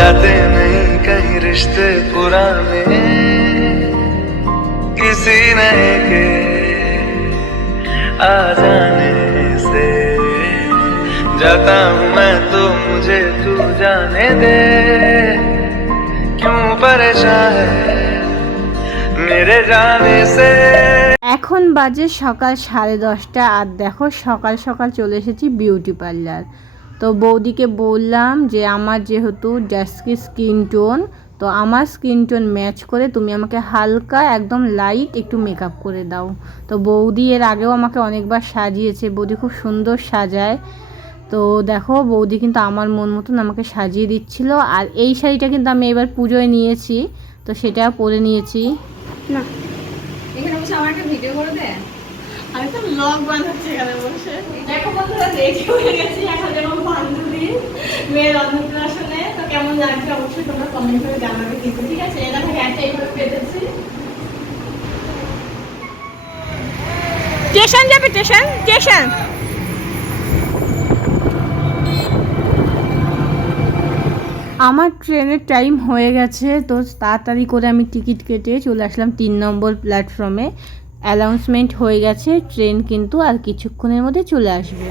जाते नहीं कहीं रिश्ते पुराने किसी नए के आ जाने से जाता हूँ मैं तो मुझे तू जाने दे क्यों परेशान है मेरे जाने से। এখন বাজে সকাল 10:30 আর দেখো সকাল সকাল চলে এসেছি বিউটি পার্লার। তো বৌদিকে বললাম যে আমার যেহেতু ডাস্কি স্কিন টোন, তো আমার স্কিন টোন ম্যাচ করে তুমি আমাকে হালকা একদম লাইট একটু মেকআপ করে দাও। তো বৌদি এর আগেও আমাকে অনেকবার সাজিয়েছে, বৌদি খুব সুন্দর সাজায়। তো দেখো বৌদি কিন্তু আমার মন মতন আমাকে সাজিয়ে দিচ্ছিল। আর এই শাড়িটা কিন্তু আমি এবার পুজোয় নিয়েছি, তো সেটা পরে নিয়েছি। না এখানে বসে আমার একটা ভিডিও করে দে, আমি তো ব্লগ বানাচ্ছি এখানে বসে। দেখো বন্ধুরা রেডি হয়ে গেছি এখন যেমন বান্ধবী মেয়ের অন্নপ্রাশনে। তো কেমন লাগছে অবশ্যই তোমরা কমেন্ট করে জানাবে কিন্তু, ঠিক আছে? এটা থেকে একটা এইভাবে পেতেছি। স্টেশন যাবে, স্টেশন স্টেশন। আমার ট্রেনের টাইম হয়ে গেছে, তো তাড়াতাড়ি করে আমি টিকিট কেটে চলে আসলাম 3 নম্বর প্ল্যাটফর্মে। অ্যানাউন্সমেন্ট হয়ে গেছে ট্রেন কিন্তু আর কিছুক্ষণের মধ্যে চলে আসবে।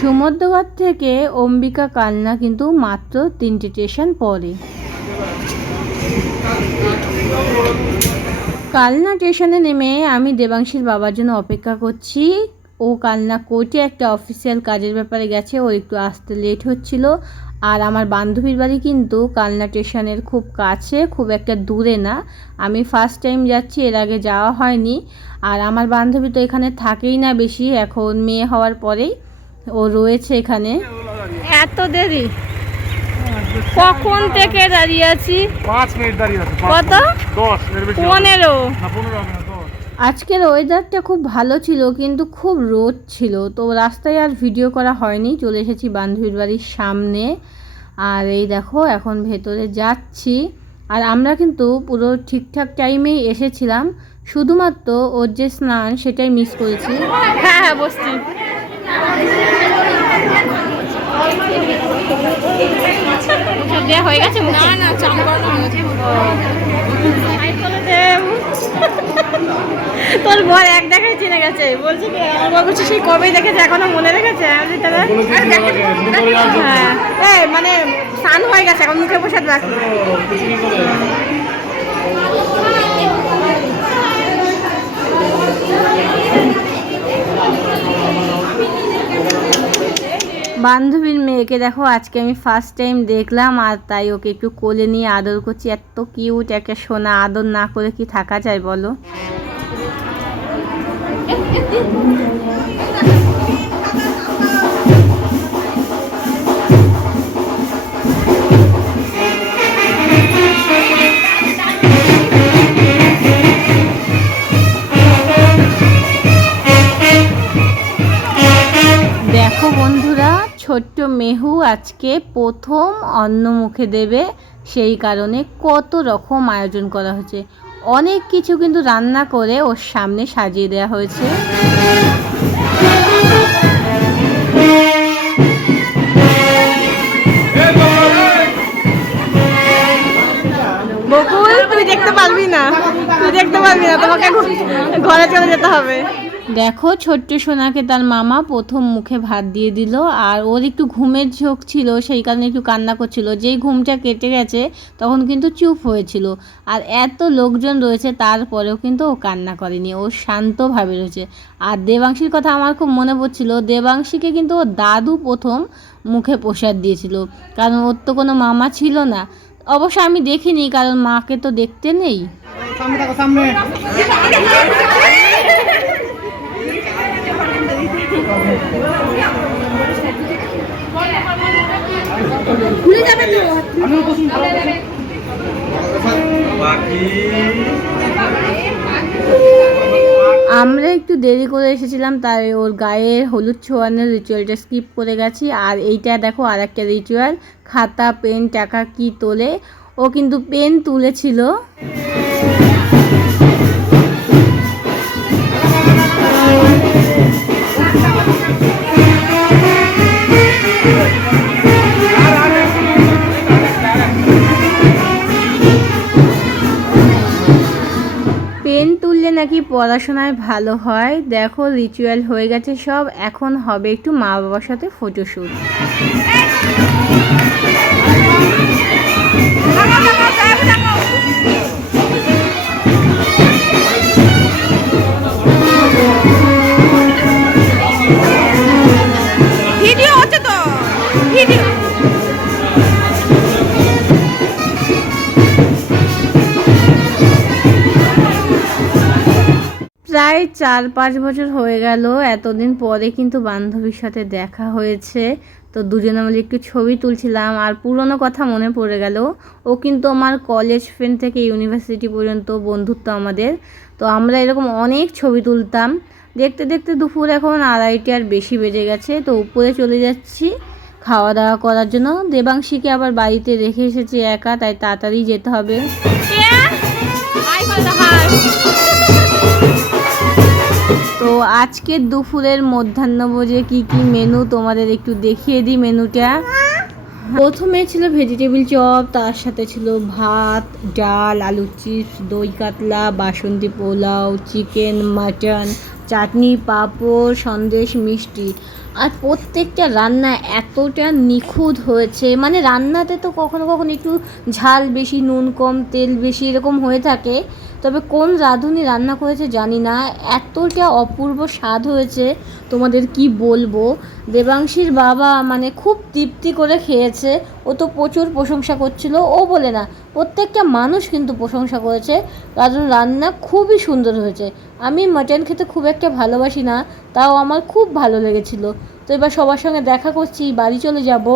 সমুদ্রঘাট থেকে অম্বিকা কালনা কিন্তু মাত্র 3টে স্টেশন পরে। কালনা স্টেশনে নেমে আমি দেবাংশীর বাবার জন্য অপেক্ষা করছি। ও কালনা কোর্টে একটা অফিসিয়াল কাজের ব্যাপারে গেছে, ওর একটু আসতে লেট হচ্ছিল। আর আমার বান্ধবীর বাড়ি কিন্তু কালনা স্টেশনের খুব কাছে, খুব একটা দূরে না। আমি ফার্স্ট টাইম যাচ্ছি, এর আগে যাওয়া হয়নি। আর আমার বান্ধবী তো এখানে থাকেই না বেশি, এখন মেয়ে হওয়ার পরেই ও রয়েছে এখানে। এত দেরি কখন থেকে দাঁড়িয়ে আছি? 5 মিনিট দাঁড়িয়ে আছি। কত? 10 এর বেশি 15। না 15 হবে না 10। আজকের ওয়েদারটা খুব ভালো ছিল কিন্তু খুব রোদ ছিল, তো রাস্তায় আর ভিডিও করা হয়নি। চলে এসেছি বান্ধবীর বাড়ির সামনে। আর এই দেখো এখন ভেতরে যাচ্ছি। আর আমরা কিন্তু পুরো ঠিকঠাক টাইমেই এসেছিলাম, শুধুমাত্র ওর যে স্নান সেটাই মিস করেছি। হ্যাঁ হ্যাঁ বসছি। দেওয়া হয়ে গেছে? না না, চান করানো হয়ে গেছে। তোর বর এক দেখাই চিনে গেছে, বলছে কি আমার বলছে সেই কবেই দেখেছে এখনো মনে রেখেছে। হ্যাঁ এই মানে স্নান হয়ে গেছে, এখন মুখে প্রসাদ বাকি। বান্ধবীর মেয়েকে দেখো আজকে আমি ফার্স্ট টাইম দেখলাম, আর তাই ওকে একটু কোলে নিয়ে আদর করছি। এত কিউট একটা সোনা, আদর না করে কি থাকা যায় বলো? দেখো বন্ধুরা, ছোট্ট মেহু আজকে প্রথম অন্ন মুখে দেবে, সেই কারণে কত রকম আয়োজন করা হয়েছে। অনেক কিছু কিন্তু রান্না করে ওর সামনে সাজিয়ে দেওয়া হয়েছে। বকুল তুই দেখতে পারবি না, তোমাকে ঘরে চলে যেতে হবে। দেখো ছোট্ট সোনাকে তার মামা প্রথম মুখে ভাত দিয়ে দিল। আর ওর একটু ঘুমের ঝোঁক ছিল, সেই কারণে একটু কান্না করছিল। যেই ঘুমটা কেটে গেছে তখন কিন্তু চুপ হয়েছিল। আর এত লোকজন রয়েছে তারপরেও কিন্তু ও কান্না করেনি, ও শান্তভাবে রয়েছে। আর দেবাংশীর কথা আমার খুব মনে পড়ছিল। দেবাংশীকে কিন্তু ওর দাদু প্রথম মুখে প্রসাদ দিয়েছিল, কারণ ওর তো কোনো মামা ছিল না। অবশ্য আমি দেখিনি, কারণ মাকে তো দেখতে নেই। ভুলে যাবে তো। আমরা একটু দেরি করে এসেছিলাম, তাই ওর গায়ে হলুদ ছোঁয়ানোর রিচুয়ালটা স্কিপ করে গেছি। আর এইটা দেখো আর একটা রিচুয়াল, খাতা পেন টাকা কি তোলে। ও কিন্তু পেন তুলেছিল। নাকি পড়াশোনায় ভালো হয়। দেখো রিচুয়াল হয়ে গেছে সব, এখন হবে একটু মা বাবার সাথে ফটোশ্যুট। ভিডিও হচ্ছে তো, ভিডিও। প্রায় 4-5 বছর হয়ে গেল, এতদিন পরে কিন্তু বান্ধবীর সাথে দেখা হয়েছে। তো দুজনে মিলে একটু ছবি তুলছিলাম আর পুরনো কথা মনে পড়ে গেল। ও কিন্তু আমার কলেজ ফ্রেন্ড থেকে ইউনিভার্সিটি পর্যন্ত বন্ধুত্ব আমাদের। তো আমরা এরকম অনেক ছবি তুলতাম। দেখতে দেখতে দুপুর এখন 2:30 আর বেশি বেজে গেছে। তো উপরে চলে যাচ্ছি খাওয়া দাওয়া করার জন্য। দেবাংশীকে আবার বাড়িতে রেখে এসেছি একা, তাই তাড়াতাড়ি যেতে হবে। তো আজকের দুপুরের মধ্যাহ্নভোজে কি কি মেনু তোমাদের একটু দেখিয়ে দিই মেনুটা। প্রথমে ছিল ভেজিটেবিল চপ, তার সাথে ছিল ভাত, ডাল, আলু চিপস, দই কাতলা, বাসন্তী পোলাও, চিকেন, মাটন, চাটনি, পাঁপড়, সন্দেশ, মিষ্টি। আর প্রত্যেকটা রান্না এতটা নিখুঁত হয়েছে, মানে রান্নাতে তো কখনো কখনো একটু ঝাল বেশি, নুন কম, তেল বেশি এরকম হয়ে থাকে। তবে কোন রাঁধুনি রান্না করেছে জানি না, এতটা অপূর্ব স্বাদ হয়েছে তোমাদের কি বলবো। দেবাংশীর বাবা মানে খুব তৃপ্তি করে খেয়েছে। ও তো প্রচুর প্রশংসা করছিল, ও বলে না প্রত্যেকটা মানুষ কিন্তু প্রশংসা করেছে, কারণ রান্না খুবই সুন্দর হয়েছে। আমি মাটন খেতে খুব একটা ভালোবাসি না, তাও আমার খুব ভালো লেগেছিল। তো এবার সবার সঙ্গে দেখা করছি, বাড়ি চলে যাব।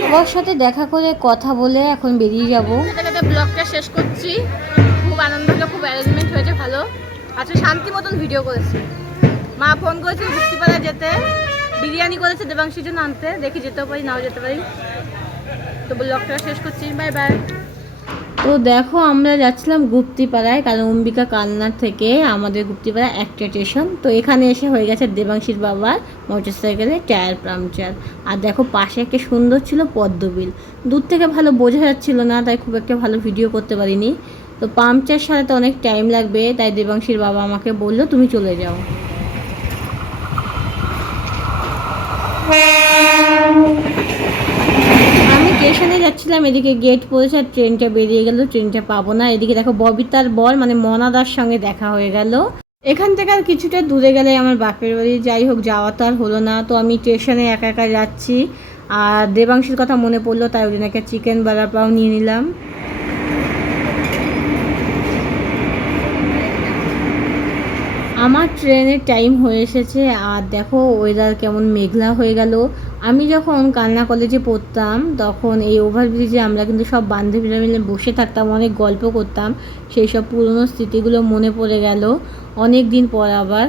সবার সাথে দেখা করে কথা বলে এখন বেরিয়ে যাব। ব্লগটা শেষ করছি। খুব আনন্দ হলো, খুব অ্যারেঞ্জমেন্ট হয়েছে ভালো। আচ্ছা শান্তি মতন ভিডিও করেছি। মা ফোন করেছিল গুপ্তিপাড়া যেতে, বিরিয়ানি করেছে দেবাংশীর জন্য আনতে, দেখি যেতেও পারি নাও যেতে পারি। তো ব্লগটা শেষ করছি, বাই বাই। তো দেখো আমরা যাচ্ছিলাম গুপ্তিপাড়ায়, কারণ অম্বিকা কালনার থেকে আমাদের গুপ্তিপাড়া একটা স্টেশন। তো এখানে এসে হয়ে গেছে দেবাংশীর বাবার মোটরসাইকেলে টায়ার পাংচার। আর দেখো পাশে একটা সুন্দর ছিল পদ্মবিল, দূর থেকে ভালো বোঝা যাচ্ছিল না, তাই খুব একটা ভালো ভিডিও করতে পারিনি। তো পাংচার সারাতে অনেক টাইম লাগবে, তাই দেবাংশীর বাবা আমাকে বললো তুমি চলে যাও। আমি স্টেশনে যাচ্ছিলাম, এদিকে গেট পড়েছে আর ট্রেনটা বেরিয়ে গেল, ট্রেনটা পাবো না। এদিকে দেখো ববিতার বর মানে মনাদার সঙ্গে দেখা হয়ে গেল। এখান থেকে আর কিছুটা দূরে গেলে আমার বাপের বাড়ি, যাই হোক যাওয়া তো আর হলো না। তো আমি স্টেশনে একা একা যাচ্ছি, আর দেবাংশীর কথা মনে পড়লো, তাই ওই জন্য একটা চিকেন বাড়া পাও নিয়ে নিলাম। আমার ট্রেনের টাইম হয়ে এসেছে, আর দেখো ওয়েদার কেমন মেঘলা হয়ে গেল। আমি যখন কালনা কলেজে পড়তাম তখন এই ওভারব্রিজে আমরা কিন্তু সব বান্ধবীরা মিলে বসে থাকতাম, অনেক গল্প করতাম। সেই সব পুরনো স্মৃতিগুলো মনে পড়ে গেল অনেক দিন পর আবার।